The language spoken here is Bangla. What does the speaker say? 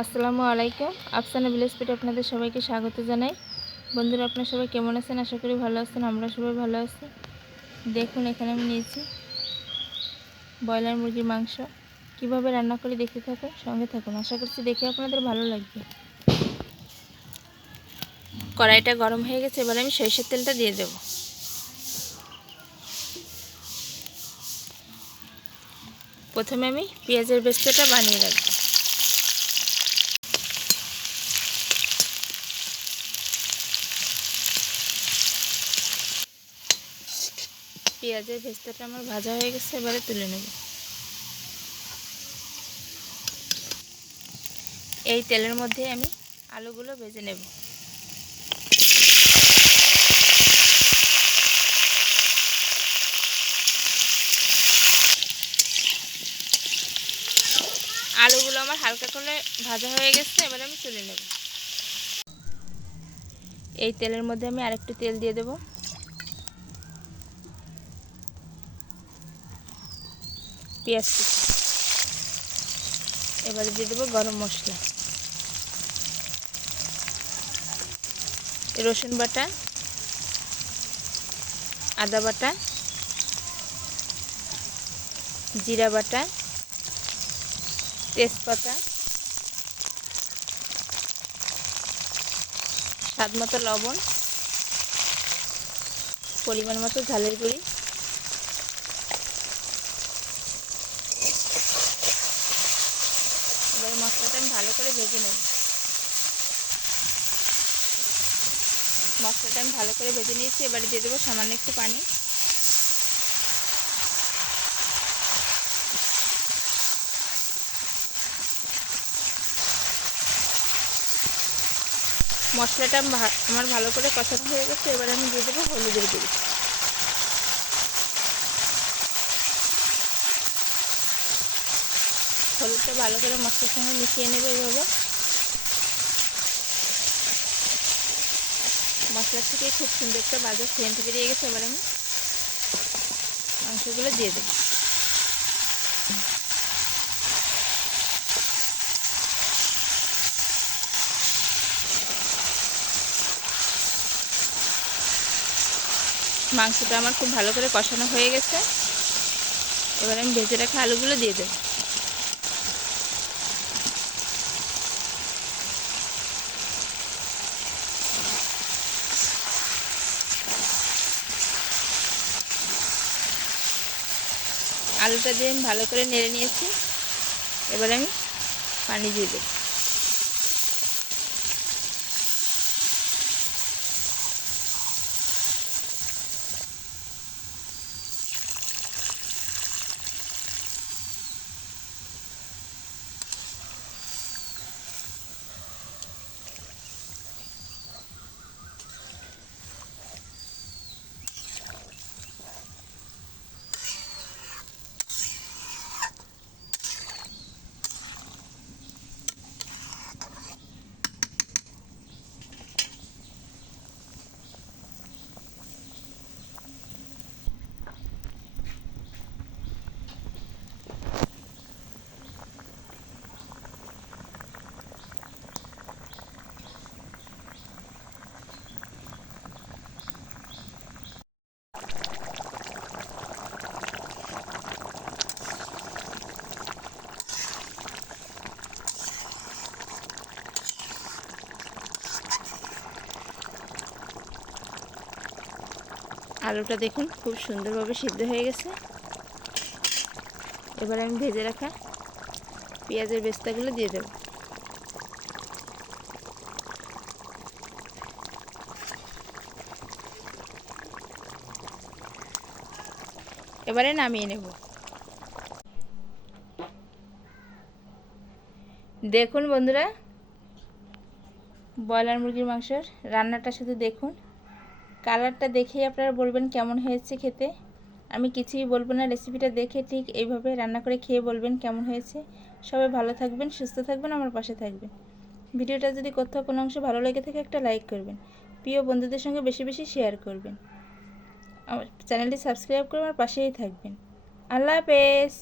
আসসালামু আলাইকুম। আফসানা ভিলেজ পেটে আপনাদের সবাইকে স্বাগত জানাই। বন্ধুরা, আপনারা সবাই কেমন আছেন? আশা করি ভালো আছেন। আমরা সবাই ভালো আছি। দেখুন, এখানে আমি নিয়েছি ব্রয়লার মুরগির মাংস। কিভাবে রান্না করে দেখতে থাকুন, সঙ্গে থাকুন। আশা করছি দেখে আপনাদের ভালো লাগবে। কড়াইটা গরম হয়ে গেছে, এবার আমি সরিষার তেলটা দিয়ে দেব। প্রথমে আমি পেঁয়াজের বেস্তাটা বানিয়ে রাখবো। পেঁয়াজের ভেস্তাটা আমার ভাজা হয়ে গেছে, এবারে তুলে নেব। এই তেলের মধ্যে আমি আলুগুলো ভেজে নেব। আলুগুলো আমার হালকা করে ভাজা হয়ে গেছে, এবার আমি তুলে নেব। এই তেলের মধ্যে আমি আরেকটু তেল দিয়ে দেব। পেঁয়াজ কুচি, এবারে দিয়ে দেবো গরম মশলা, রসুন বাটা, আদা বাটা, জিরা বাটা, তেজপাতা, স্বাদ মতো লবণ, পরিমাণ মতো ঝালের গুঁড়ি। এবারে মশলাটা আমি ভালো করে ভেজে নেব। মশলাটা আমি ভালো করে ভেজে নিয়েছি, এবারে দিয়ে দেবো সামান্য একটু পানি। মশলাটা আমার ভালো করে কষানো হয়ে গেছে, এবারে আমি দিয়ে দেবো হলুদের গুঁড়ি। হলুদটা ভালো করে মশলার সঙ্গে মিশিয়ে নেব। এইভাবে মশলার থেকে খুব সুন্দর একটা বাজার সেন্ট বেরিয়ে গেছে, এবার আমি মাংসগুলো দিয়ে দেব। মাংসটা আমার খুব ভালো করে কষানো হয়ে গেছে, এবার আমি ভেজে রাখা আলুগুলো দিয়ে দেব। আলুটা দিয়ে আমি ভালো করে নেড়ে নিয়েছি, এবার আমি পানি দিয়ে দেব। আলুটা দেখুন খুব সুন্দরভাবে সিদ্ধ হয়ে গেছে, এবার আমি ভেজে রাখা পেঁয়াজের বেস্তাগুলো দিয়ে দেব। এবারে নামিয়ে নেব। দেখুন বন্ধুরা, ব্রয়লার মুরগির মাংসের রান্নাটা শুধু দেখুন, কালারটা দেখেই আপনারা বলবেন কেমন হয়েছে খেতে। আমি কিছুই বলবো না, রেসিপিটা দেখে ঠিক এইভাবে রান্না করে খেয়ে বলবেন কেমন হয়েছে। সবাই ভালো থাকবেন, সুস্থ থাকবেন, আমার পাশে থাকবেন। ভিডিওটা যদি কোথাও কোনো অংশ ভালো লেগে থাকে একটা লাইক করবেন, প্রিয় বন্ধুদের সঙ্গে বেশি বেশি শেয়ার করবেন, আমার চ্যানেলটি সাবস্ক্রাইব করে আমার পাশেই থাকবেন। আল্লাহ হাফেজ।